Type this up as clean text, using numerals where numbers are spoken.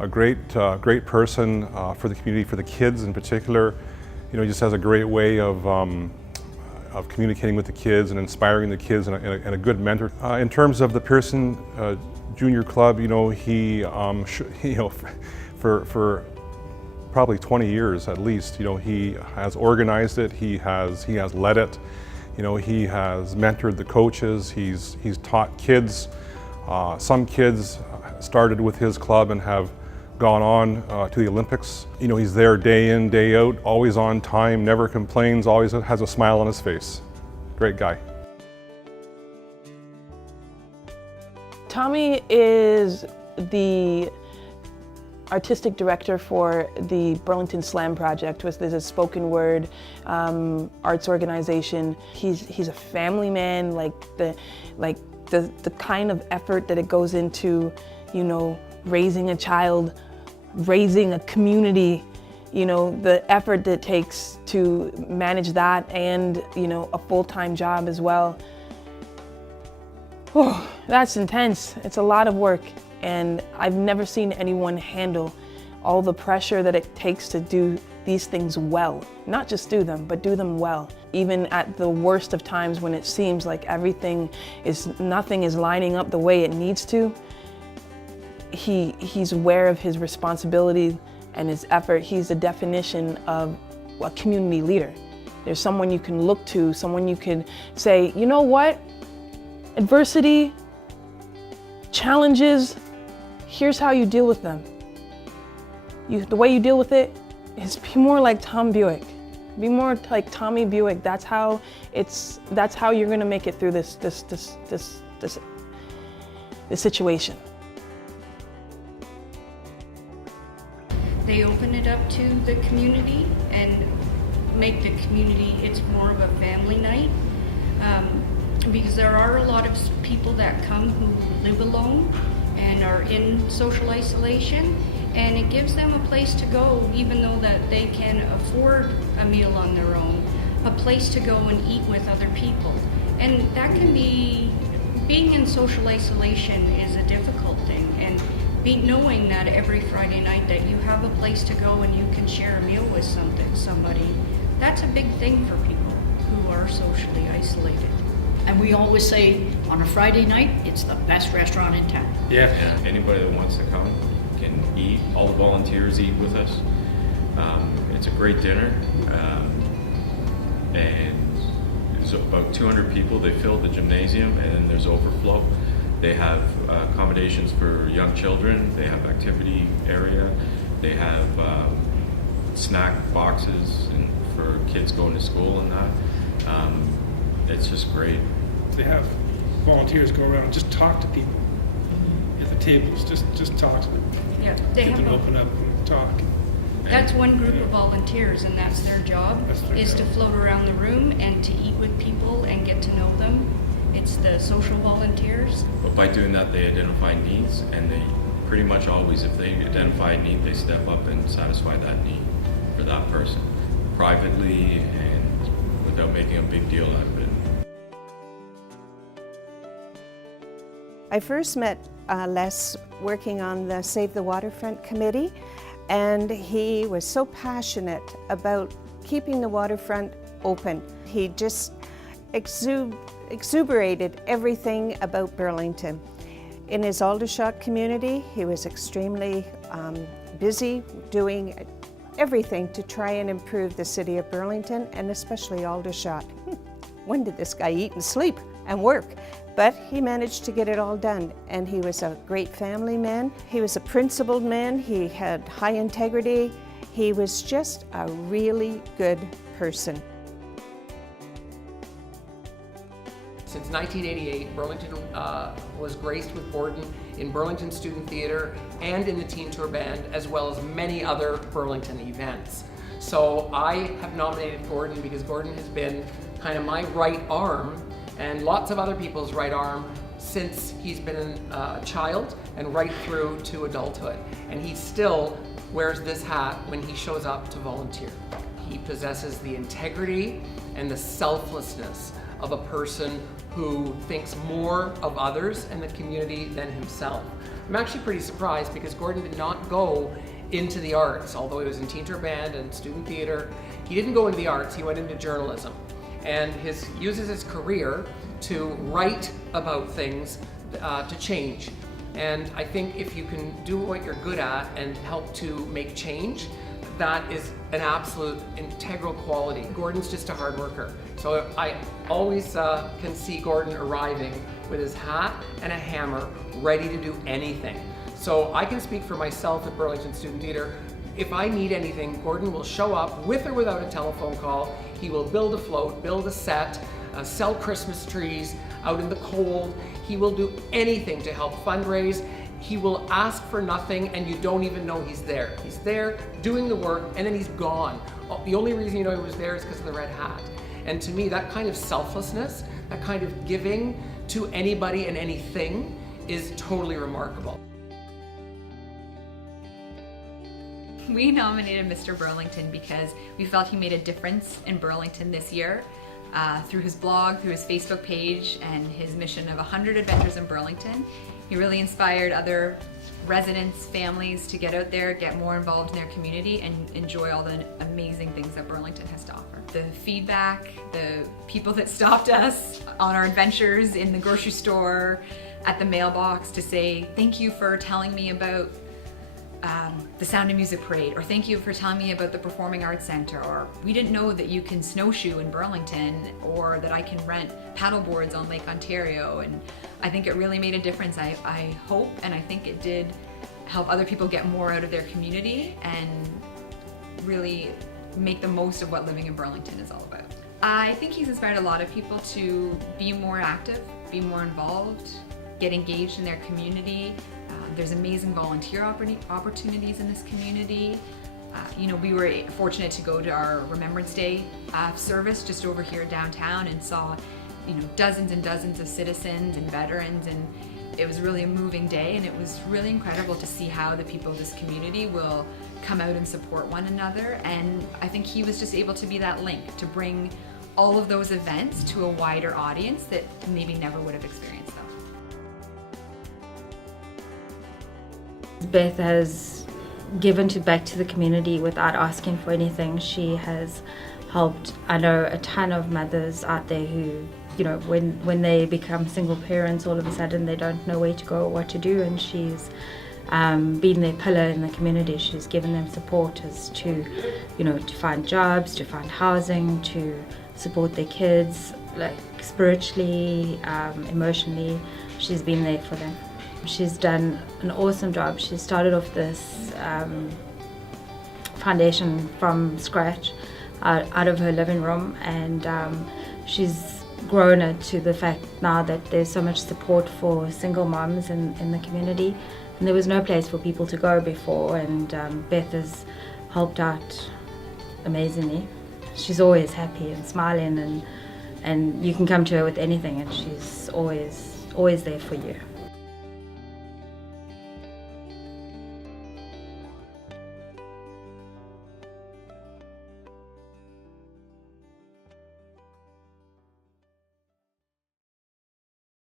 a great person for the community, for the kids in particular. You know, he just has a great way of communicating with the kids and inspiring the kids, and a good mentor. In terms of the Pearson Junior Club, you know, he for probably 20 years at least, you know, he has organized it, he has led it, you know, he has mentored the coaches, he's taught kids. Some kids started with his club and have gone on to the Olympics. You know, he's there day in, day out, always on time, never complains, always has a smile on his face. Great guy. Tommy is the artistic director for the Burlington Slam Project, which is a spoken word arts organization. He's a family man, like the kind of effort that it goes into, you know, raising a child, raising a community, you know, the effort that it takes to manage that, and, you know, a full-time job as well. Oh, that's intense. It's a lot of work, and I've never seen anyone handle all the pressure that it takes to do these things well. Not just do them, but do them well. Even at the worst of times when it seems like nothing is lining up the way it needs to, he's aware of his responsibility and his effort. He's the definition of a community leader. There's someone you can look to, someone you can say, you know what? Adversity, challenges, here's how you deal with them. The way you deal with it is be more like Tom Buick. Be more like Tommy Buick. That's how you're gonna make it through this situation. They open it up to the community and make the community, it's more of a family night. Because there are a lot of people that come who live alone and are in social isolation, and it gives them a place to go, even though that they can afford a meal on their own, a place to go and eat with other people. And that can be, being in social isolation is a difficult thing, and knowing that every Friday night that you have a place to go and you can share a meal with somebody, that's a big thing for people who are socially isolated. And we always say, on a Friday night, it's the best restaurant in town. Yeah, anybody that wants to come can eat. All the volunteers eat with us. It's a great dinner. And there's about 200 people. They fill the gymnasium, and then there's overflow. They have accommodations for young children. They have activity area. They have snack boxes and for kids going to school and that. It's just great. They have volunteers go around and just talk to people at the tables. Just talk to them. Yeah, they Get have them open up and talk. That's one group of volunteers, and that's their job, to float around the room and to eat with people and get to know them. It's the social volunteers. But by doing that, they identify needs, and they pretty much always, if they identify a need, they step up and satisfy that need for that person, privately and without making a big deal out of it. I first met Les working on the Save the Waterfront Committee, and he was so passionate about keeping the waterfront open. He just exuberated everything about Burlington. In his Aldershot community, he was extremely busy doing everything to try and improve the city of Burlington, and especially Aldershot. When did this guy eat and sleep and work? But he managed to get it all done, and he was a great family man. He was a principled man. He had high integrity. He was just a really good person. Since 1988, Burlington was graced with Gordon in Burlington Student Theatre and in the Teen Tour Band, as well as many other Burlington events. So I have nominated Gordon because Gordon has been kind of my right arm and lots of other people's right arm since he's been a child and right through to adulthood. And he still wears this hat when he shows up to volunteer. He possesses the integrity and the selflessness of a person who thinks more of others and the community than himself. I'm actually pretty surprised because Gordon did not go into the arts, although he was in teen tour band and student theater. He didn't go into the arts, he went into journalism. And uses his career to write about things to change. And I think if you can do what you're good at and help to make change, that is an absolute integral quality. Gordon's just a hard worker. So I always can see Gordon arriving with his hat and a hammer, ready to do anything. So I can speak for myself at Burlington Student Theatre. If I need anything, Gordon will show up with or without a telephone call. He will build a float, build a set, sell Christmas trees out in the cold. He will do anything to help fundraise. He will ask for nothing and you don't even know he's there. He's there doing the work and then he's gone. The only reason you know he was there is because of the red hat. And to me, that kind of selflessness, that kind of giving to anybody and anything is totally remarkable. We nominated Mr. Burlington because we felt he made a difference in Burlington this year through his blog, through his Facebook page, and his mission of 100 Adventures in Burlington. He really inspired other residents, families to get out there, get more involved in their community, and enjoy all the amazing things that Burlington has to offer. The feedback, the people that stopped us on our adventures in the grocery store, at the mailbox to say, thank you for telling me about the Sound of Music Parade, or thank you for telling me about the Performing Arts Center, or we didn't know that you can snowshoe in Burlington, or that I can rent paddle boards on Lake Ontario. And I think it really made a difference. I hope and I think it did help other people get more out of their community and really make the most of what living in Burlington is all about. I think he's inspired a lot of people to be more active, be more involved, get engaged in their community. There's amazing volunteer opportunities in this community. We were fortunate to go to our Remembrance Day service just over here downtown and saw, dozens and dozens of citizens and veterans, and it was really a moving day, and it was really incredible to see how the people of this community will come out and support one another. And I think he was just able to be that link to bring all of those events to a wider audience that maybe never would have experienced them. Beth has given back to the community without asking for anything. She has helped, I know, a ton of mothers out there who, when they become single parents, all of a sudden they don't know where to go or what to do, and she's been their pillar in the community. She's given them support as to, to find jobs, to find housing, to support their kids, like spiritually, emotionally. She's been there for them. She's done an awesome job. She started off this foundation from scratch out of her living room, and she's grown it to the fact now that there's so much support for single moms in the community, and there was no place for people to go before, and Beth has helped out amazingly. She's always happy and smiling, and you can come to her with anything, and she's always there for you.